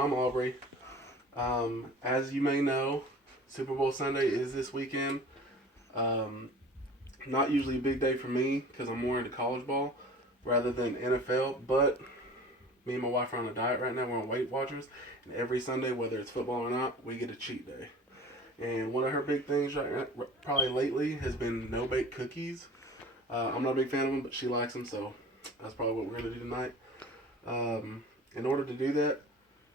everyone. I'm Aubrey. As you may know, Super Bowl Sunday is this weekend. Um, Not usually a big day for me because I'm more into college ball rather than NFL. But me and my wife are on a diet right now. We're on Weight Watchers, and every Sunday, whether it's football or not, we get a cheat day. And one of her big things probably lately has been no bake cookies. I'm not a big fan of them, but she likes them, so that's probably what we're gonna do tonight. In order to do that,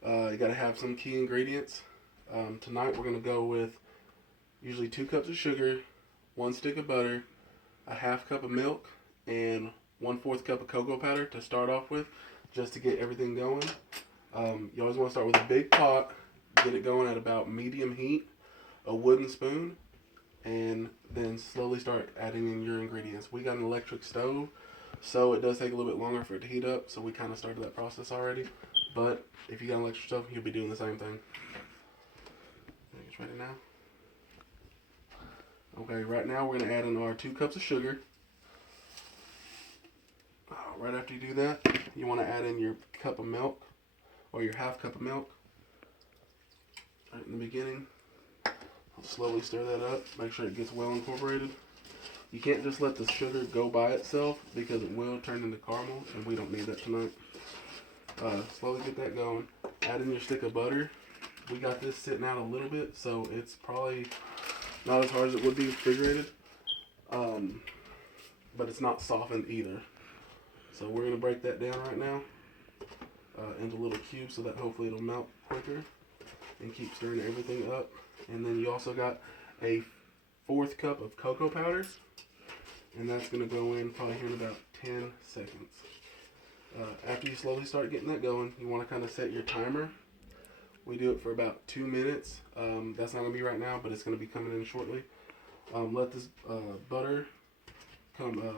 you got to have some key ingredients. Tonight we're going to go with usually 2 cups of sugar, 1 stick of butter, a half cup of milk, and 1/4 cup of cocoa powder to start off with, just to get everything going. You always want to start with a big pot, get it going at about medium heat, a wooden spoon, and then slowly start adding in your ingredients. We got an electric stove, so it does take a little bit longer for it to heat up, so we kind of started that process already. But if you got an electric stove, you'll be doing the same thing. It's ready now. Okay, right now we're going to add in our 2 cups of sugar. Right after you do that, you want to add in your cup of milk, or your half cup of milk. Right in the beginning. I'll slowly stir that up, make sure it gets well incorporated. You can't just let the sugar go by itself because it will turn into caramel, and we don't need that tonight. Slowly get that going. Add in your stick of butter. We got this sitting out a little bit, so it's probably not as hard as it would be refrigerated. But it's not softened either. So we're going to break that down right now into little cubes so that hopefully it'll melt quicker, and keep stirring everything up. And then you also got a 1/4 cup of cocoa powder, and that's going to go in probably here in about 10 seconds. After you slowly start getting that going, you want to kind of set your timer. We do it for about 2 minutes. That's not going to be right now, but it's going to be coming in shortly. Let this butter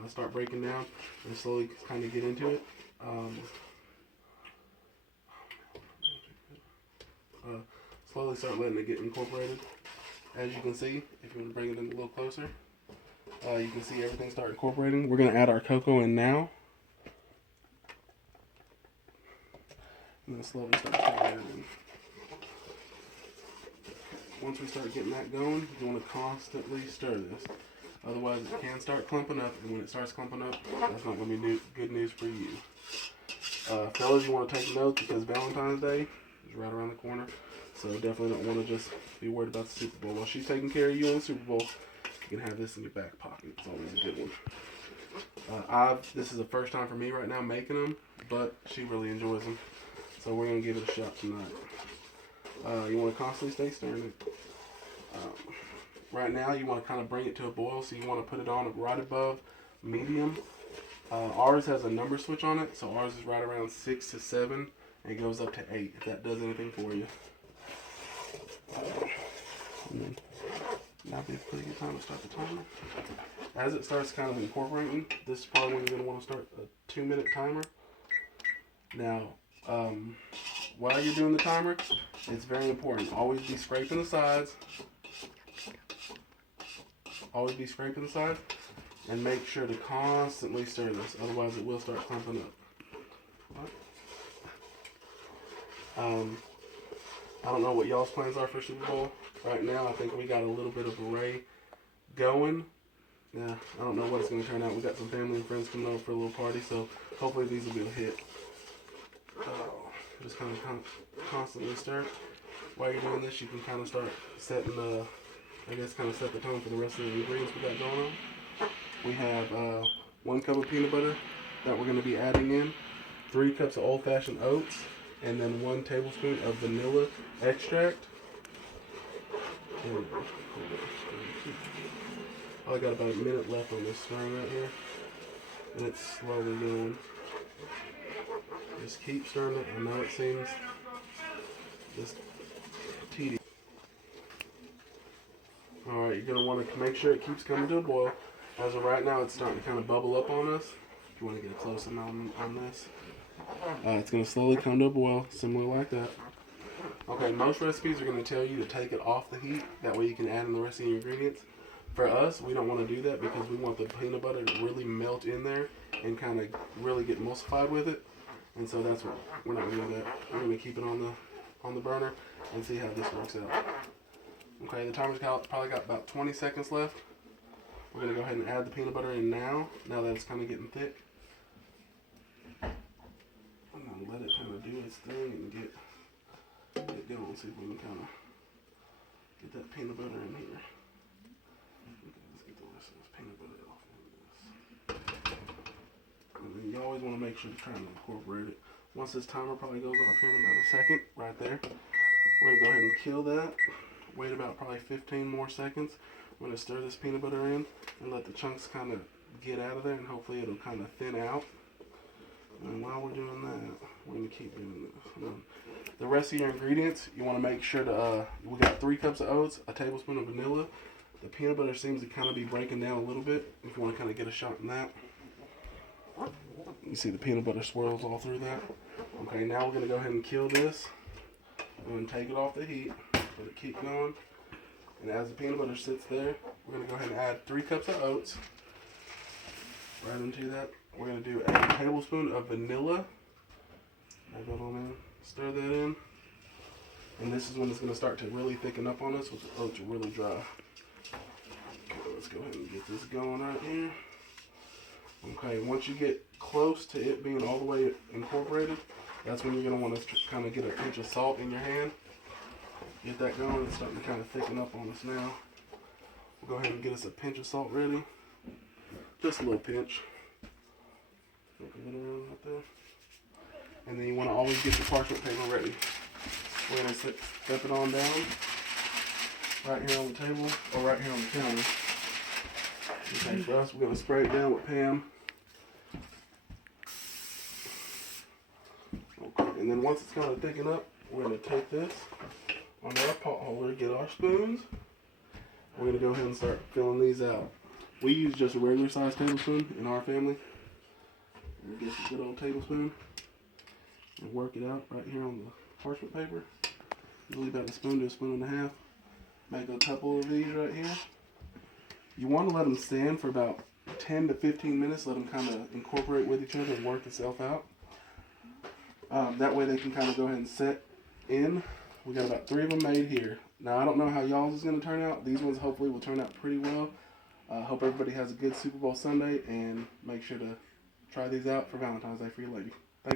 start breaking down, and slowly kind of get into it. Slowly start letting it get incorporated. As you can see, if you want to bring it in a little closer, you can see everything start incorporating. We're going to add our cocoa in now. And then slowly start putting it in. Once we start getting that going, you want to constantly stir this. Otherwise, it can start clumping up, and when it starts clumping up, that's not going to be good news for you. Fellas, you want to take notes because Valentine's Day is right around the corner. So definitely don't want to just be worried about the Super Bowl. While she's taking care of you in the Super Bowl, you can have this in your back pocket. It's always a good one. This is the first time for me right now making them, but she really enjoys them. So we're going to give it a shot tonight. You want to constantly stay stirring it. Right now, you want to kind of bring it to a boil, so you want to put it on right above medium. Ours has a number switch on it, so ours is right around 6 to 7, and it goes up to 8 if that does anything for you. And then that'll be a pretty good time to start the timer. As it starts kind of incorporating, this is probably when you're going to want to start a 2-minute timer. Now, while you're doing the timer, it's very important. Always be scraping the sides. Always be scraping the sides, and make sure to constantly stir this. Otherwise, it will start clumping up. I don't know what y'all's plans are for Super Bowl. Right now, I think we got a little bit of array going. Yeah, I don't know what it's going to turn out. We got some family and friends coming over for a little party, so hopefully these will be a hit. Just kind of constantly stir. While you're doing this, you can kind of start setting the, set the tone for the rest of the ingredients we got going on. We have 1 cup of peanut butter that we're going to be adding in, 3 cups of old-fashioned oats, and then 1 tablespoon of vanilla extract. I got about a minute left on this stirring right here, and it's slowly going. Just keep stirring it. I know it seems just tedious. Alright, you're going to want to make sure it keeps coming to a boil. As of right now, it's starting to kind of bubble up on us. If you want to get a close-up on this. It's going to slowly come to a boil, similar like that. Okay, most recipes are going to tell you to take it off the heat. That way you can add in the rest of your ingredients. For us, we don't want to do that because we want the peanut butter to really melt in there and kind of really get emulsified with it. And so that's what we're not going to do that. We're going to keep it on on the burner and see how this works out. Okay, the timer's probably got about 20 seconds left. We're going to go ahead and add the peanut butter in now that it's kind of getting thick. I'm going to let it kind of do its thing and get going. See if we can kind of get that peanut butter in here. Okay, let's get the rest of this peanut butter off in this. And then you always want to make sure to try and incorporate it. Once this timer probably goes off here in about a second, right there, we're going to go ahead and kill that. Wait about probably 15 more seconds. We're going to stir this peanut butter in and let the chunks kind of get out of there, and hopefully it'll kind of thin out. And while we're doing that, we're going to keep doing this. The rest of your ingredients, you want to make sure to, we got 3 cups of oats, a tablespoon of vanilla. The peanut butter seems to kind of be breaking down a little bit, if you want to kind of get a shot in that. You see the peanut butter swirls all through that. Okay, now we're going to go ahead and kill this. And take it off the heat. Let it keep going. And as the peanut butter sits there, we're going to go ahead and add 3 cups of oats. Right into that. We're going to do a tablespoon of vanilla. Add that on in. Stir that in. And this is when it's going to start to really thicken up on us, with the oats are really dry. Okay, let's go ahead and get this going right here. Okay, once you get close to it being all the way incorporated, that's when you're going to want to kind of get a pinch of salt in your hand. Get that going. It's starting to kind of thicken up on us now. We'll go ahead and get us a pinch of salt ready. Just a little pinch. Look a little around right there. And then you want to always get your parchment paper ready. We're going to step it on down right here on the table or right here on the counter. Okay, for us, we're going to spray it down with Pam. Okay, and then once it's kind of thicken up, we're going to take this onto our pot holder, get our spoons. We're going to go ahead and start filling these out. We use just a regular sized tablespoon in our family. And get a good old tablespoon and work it out right here on the parchment paper. Usually about a spoon to a spoon and a half. Make a couple of these right here. You want to let them stand for about 10 to 15 minutes. Let them kind of incorporate with each other and work itself out. That way they can kind of go ahead and set in. We got about 3 of them made here. Now I don't know how y'all's is going to turn out. These ones hopefully will turn out pretty well. Hope everybody has a good Super Bowl Sunday, and make sure to try these out for Valentine's Day for your lady.